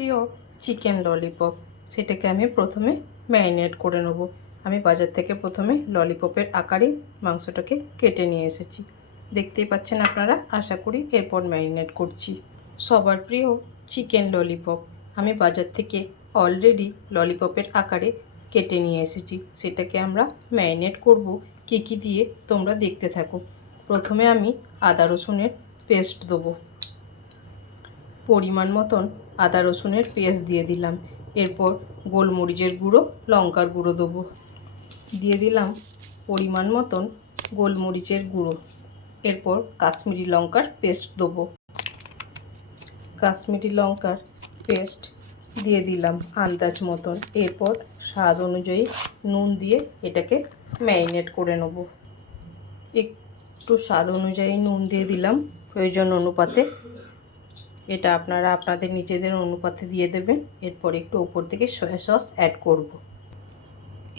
প্রিয় chicken lollipop, সেটাকে আমি প্রথমে ম্যারিনেট করে নেব। আমি বাজার থেকে প্রথমে ললিপপের আকারে মাংসটাকে কেটে নিয়ে এসেছি, দেখতেই পাচ্ছেন আপনারা। আশা করি এরপর ম্যারিনেট করছি। সবার প্রিয় চিকেন ললিপপ আমি বাজার থেকে অলরেডি ললিপপের আকারে কেটে নিয়ে এসেছি। সেটাকে আমরা ম্যারিনেট করব কী দিয়ে তোমরা দেখতে থাকো। প্রথমে আমি আদা রসুনের পেস্ট দেবো। পরিমাণ মতন আদা রসুনের পেস্ট দিয়ে দিলাম। এরপর গোলমরিচের গুঁড়ো, লঙ্কার গুঁড়ো দেবো। দিয়ে দিলাম পরিমাণ মতন গোলমরিচের গুঁড়ো। এরপর কাশ্মীরি লঙ্কার পেস্ট দেবো। কাশ্মীরি লঙ্কার পেস্ট দিয়ে দিলাম আন্দাজ মতন। এরপর স্বাদ অনুযায়ী নুন দিয়ে এটাকে ম্যারিনেট করে নেব। একটু স্বাদ অনুযায়ী নুন দিয়ে দিলাম প্রয়োজন অনুপাতে। এটা আপনারা আপনাদের নিজেদের অনুপাতে দিয়ে দেবেন। এরপর একটু ওপর থেকে সয়া সস অ্যাড করব।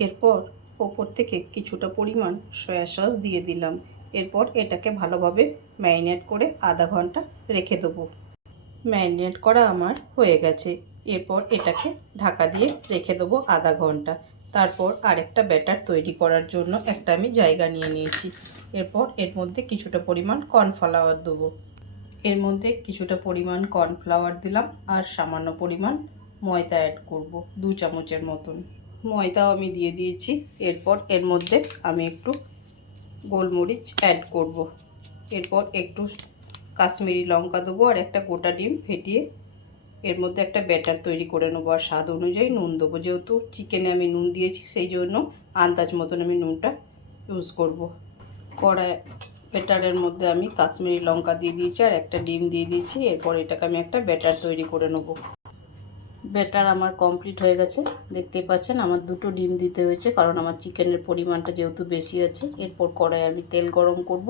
এরপর ওপর থেকে কিছুটা পরিমাণ সয়া সস দিয়ে দিলাম। এরপর এটাকে ভালোভাবে ম্যারিনেট করে আধা ঘন্টা রেখে দেবো। ম্যারিনেট করা আমার হয়ে গেছে। এরপর এটাকে ঢাকা দিয়ে রেখে দেবো আধা ঘন্টা। তারপর আরেকটা ব্যাটার তৈরি করার জন্য একটা আমি জায়গা নিয়ে নিয়েছি। এরপর এর মধ্যে কিছুটা পরিমাণ কর্নফ্লাওয়ার দেবো। এর মধ্যে কিছুটা পরিমাণ কর্নফ্লাওয়ার দিলাম আর সামান্য পরিমাণ ময়দা অ্যাড করব, 2 চামচের মতন ময়দাও আমি দিয়ে দিয়েছি। এরপর এর মধ্যে আমি একটু গোলমরিচ অ্যাড করব। এরপর একটু কাশ্মীরি লঙ্কা দেবো আর একটা গোটা ডিম ফেটিয়ে এর মধ্যে একটা ব্যাটার তৈরি করে নেবো। আর স্বাদ অনুযায়ী নুন দেবো। যেহেতু চিকেনে আমি নুন দিয়েছি সেই জন্য আন্দাজ মতন আমি নুনটা ইউজ করব। কড়াই ব্যাটারের মধ্যে আমি কাশ্মীরি লঙ্কা দিয়ে দিয়েছি আর একটা ডিম দিয়ে দিয়েছি। এরপর এটাকে আমি একটা ব্যাটার তৈরি করে নেব। ব্যাটার আমার কমপ্লিট হয়ে গেছে, দেখতেই পাচ্ছেন। আমার 2টো ডিম দিতে হয়েছে কারণ আমার চিকেনের পরিমাণটা যেহেতু বেশি আছে। এরপর কড়াই আমি তেল গরম করব।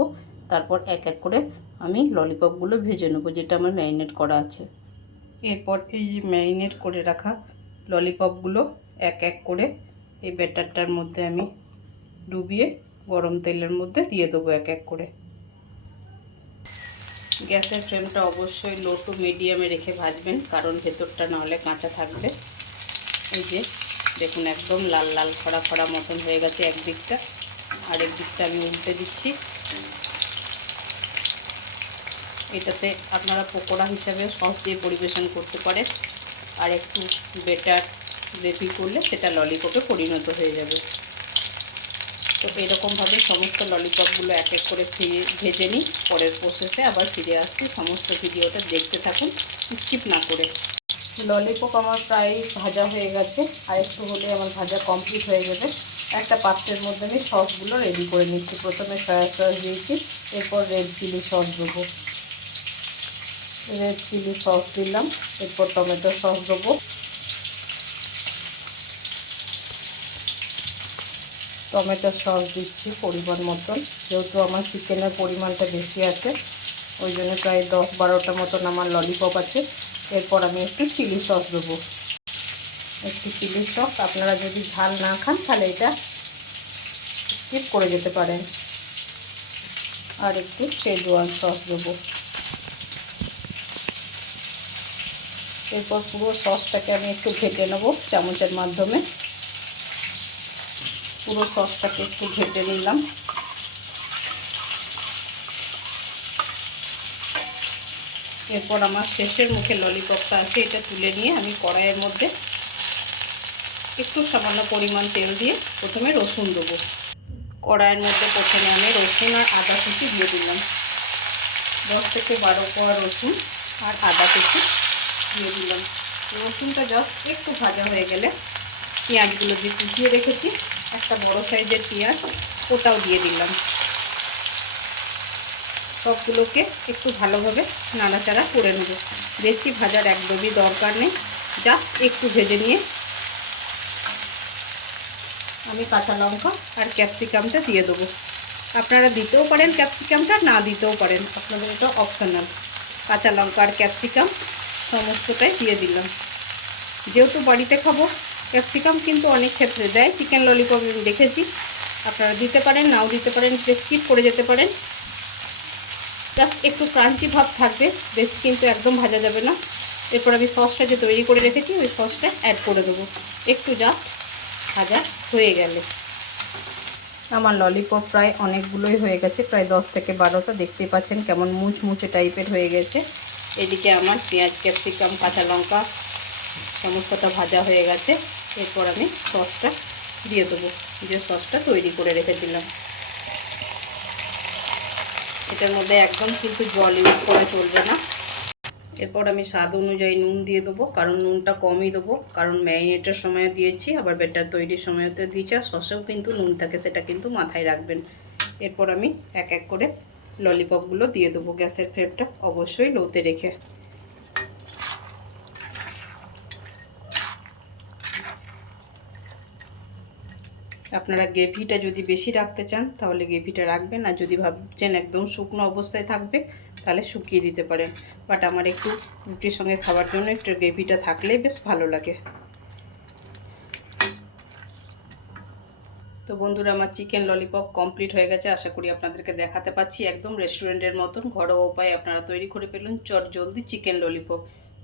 তারপর এক এক করে আমি ললিপপগুলো ভেজে নেব যেটা আমার ম্যারিনেট করা আছে। এরপর এই ম্যারিনেট করে রাখা ললিপপগুলো এক এক করে এই ব্যাটারটার মধ্যে আমি ডুবিয়ে গরম তেলের মধ্যে দিয়ে দেবো এক এক করে। গ্যাসের ফ্লেমটা অবশ্যই লো টু মিডিয়ামে রেখে ভাজবেন, কারণ ভেতরটা নাহলে কাঁচা থাকবে। এই যে দেখুন একদম লাল লাল খড়া খড়া মতন হয়ে গেছে একদিকটা। আরেক দিকটা আমি উল্টে দিচ্ছি। এটাতে আপনারা পকোড়া হিসাবে সস দিয়ে পরিবেশন করতে পারেন। আর একটু বেটার গ্রেভি করলে সেটা ললিপপে পরিণত হয়ে যাবে। তো এরকমভাবে সমস্ত ললিপপগুলো এক এক করে ভেজে নিই। পরের প্রসেসে আবার ফিরে আসছি। সমস্ত ভিডিওটা দেখতে থাকুন স্কিপ না করে। ললিপপ আমার প্রায় ভাজা হয়ে গেছে, আর একটু হলে আমার ভাজা কমপ্লিট হয়ে যাবে। একটা পাত্রের মধ্যে আমি সসগুলো রেডি করে নিচ্ছি। প্রথমে সয়া সস দিয়েছি, এরপর রেড চিলি সস দেবো। রেড চিলি সস দিলাম। এরপর টমেটো সস দেবো। টমেটো সস দিচ্ছি পরিমাণ মতন, যেহেতু আমার চিকেনের পরিমাণটা বেশি আছে ওই জন্য প্রায় 10-12টা মতন আমার ললিপপ আছে। এরপর আমি একটু চিলি সস দেবো। একটু চিলি সস, আপনারা যদি ঝাল না খান তাহলে এটা স্কিপ করে যেতে পারেন। আর একটু শেজওয়ান সস দেবো। এরপর পুরো সসটাকে আমি একটু ঘেটে নেব চামচের মাধ্যমে। পুরো সসটাকে একটু ঘেটে নিলাম। এরপর আমার শেষের মুখে ললিপপটা আছে, এটা তুলে নিয়ে আমি কড়াইয়ের মধ্যে একটু সামান্য পরিমাণ তেল দিয়ে প্রথমে রসুন দেবো। কড়াইয়ের মধ্যে প্রথমে আমি রসুন আর আদা কুচি দিয়ে দিলাম। 10 থেকে 12 কোয়া রসুন আর আদা কুচি দিয়ে দিলাম। রসুনটা জাস্ট একটু ভাজা হয়ে গেলে পেঁয়াজগুলো যে কুচিয়ে রেখেছি, একটা বড় সাইজের পেঁয়াজ, ওটাও দিয়ে দিলাম। সবগুলোকে একটু ভালোভাবে নাড়াচাড়া করে নেব। বেশি ভাজার একদমই দরকার নেই, জাস্ট একটু ভেজে নিয়ে আমি কাঁচা লঙ্কা আর ক্যাপসিকামটা দিয়ে দেবো। আপনারা দিতেও পারেন ক্যাপসিকামটা, না দিতেও পারেন, আপনাদের এটা অপশনাল। কাঁচা লঙ্কা আর ক্যাপসিকাম সমস্তটাই দিয়ে দিলাম। যেহেতু বাড়িতে খাবো, ক্যাপসিকাম কিন্তু অনেক ক্ষেত্রে দেয় চিকেন ললিপপ, আমি দেখেছি। আপনারা দিতে পারেন, নাও দিতে পারেন, স্কিপ করে যেতে পারেন। জাস্ট একটু ক্রাঞ্চি ভাব থাকবে, বেশি কিন্তু একদম ভাজা যাবে না। এরপর আমি সসটা যে তৈরি করে রেখেছি ওই সসটা অ্যাড করে দেবো একটু জাস্ট ভাজা হয়ে গেলে। আমার ললিপপ প্রায় অনেকগুলোই হয়ে গেছে, প্রায় 10 থেকে 12টা। দেখতেই পাচ্ছেন কেমন মুচমুচে টাইপের হয়ে গেছে। এদিকে আমার পেঁয়াজ, ক্যাপসিকাম, কাঁচা লঙ্কা সমস্তটা ভাজা হয়ে গেছে। এরপর আমি সসটা দিয়ে দেবো, যে সসটা তৈরি করে রেখেছিলাম। এটার মধ্যে একদম কিন্তু জল ইউজ করা চলবে না। এরপর আমি স্বাদ অনুযায়ী নুন দিয়ে দেবো, কারণ নুনটা কমই দেবো, কারণ ম্যারিনেটের সময় দিয়েছি, আবার ব্যাটার তৈরির সময়তে দিয়েছি, আর সসেও কিন্তু নুন থাকে, সেটা কিন্তু মাথায় রাখবেন। এরপর আমি এক এক করে ললিপপগুলো দিয়ে দেবো। গ্যাসের ফ্লেমটা অবশ্যই লোতে রেখে। আপনারা গ্রেভিটা যদি বেশি রাখতে চান তাহলে গ্রেভিটা রাখবেন, আর যদি ভাবছেন একদম শুকনো অবস্থায় থাকবে তাহলে শুকিয়ে দিতে পারেন। বাট আমার একটু রুটির সঙ্গে খাওয়ার জন্য একটু গ্রেভিটা থাকলে বেশ ভালো লাগে। তো বন্ধুরা, আমার চিকেন ললিপপ কমপ্লিট হয়ে গেছে। আশা করি আপনাদেরকে দেখাতে পাচ্ছি একদম রেস্টুরেন্টের মতন ঘরোয়া উপায়ে আপনারা তৈরি করে ফেলুন চট জলদি চিকেন ললিপপ।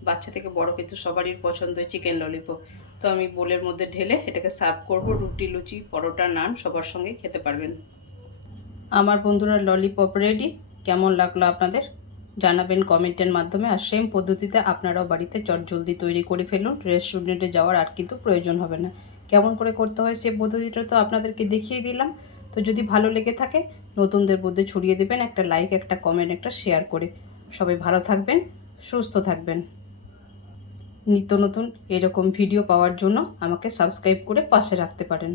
বাচ্চা থেকে বড় কিন্তু সবারই পছন্দ চিকেন ললিপপ। তো আমি বোলের মধ্যে ঢেলে এটাকে সার্ভ করব। রুটি, লুচি, পরোটা, নান সবার সঙ্গে খেতে পারবেন। আমার বন্ধুরা ললিপপ রেডি। কেমন লাগলো আপনাদের জানাবেন কমেন্টের মাধ্যমে। আর সেম পদ্ধতিতে আপনারাও বাড়িতে চটজলদি তৈরি করে ফেলুন, রেস্টুরেন্টে যাওয়ার আর কিন্তু প্রয়োজন হবে না। কেমন করে করতে হয় সেই পদ্ধতিটা তো আপনাদেরকে দেখিয়ে দিলাম। তো যদি ভালো লেগে থাকে নতুনদের মধ্যে ছড়িয়ে দেবেন একটা লাইক, একটা কমেন্ট, একটা শেয়ার করে। সবাই ভালো থাকবেন, সুস্থ থাকবেন। নিত্য নতুন এরকম ভিডিও পাওয়ার জন্য আমাকে সাবস্ক্রাইব করে পাশে রাখতে পারেন।